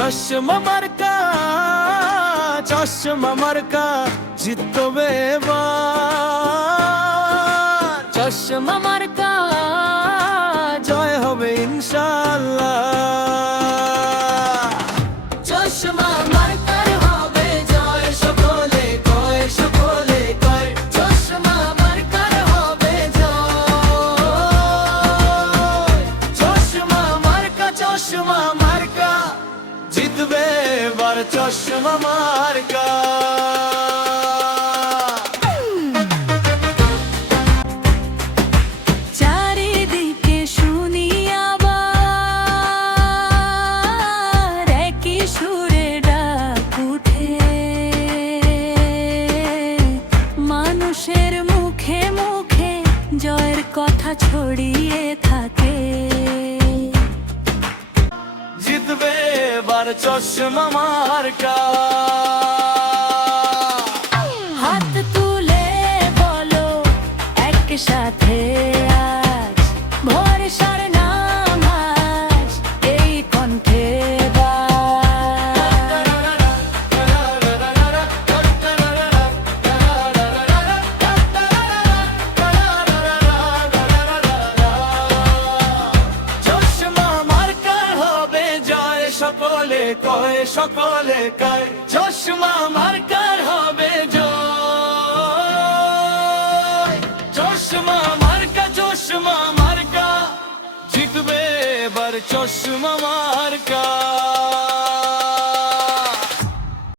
চশমা মার্কা, চশমা মার্কা জিতবে এবার। চশমা মার্কা জয় হবে ইনশাআল্লাহ। চশমা মার্কার হবে জয়, সকলে কয়, সকলে কয় চশমা মার্কার হবে জয়। চশমা মার্কা, চশমা মার্কা জিতবে এবার চশমা মার্কা। চারিদিকে শুনি আবার একই সুরে ডাক উঠে, মানুষের মুখে মুখে জয়ের কথা ছড়িয়ে থাকে। জিতবে এবার চশমা মার্কা। হাত তুলে বলো একসাথে আজ, ভরসার নাম আজ এই কণ্ঠে বাজ। চশমা মার্কার হবে জয়, সকলে কয়, সকলে কয় চশমা মার্কার হবে জয়। চশমা মার্কা, চশমা মার্কা জিতবে এবার চশমা মার্কা।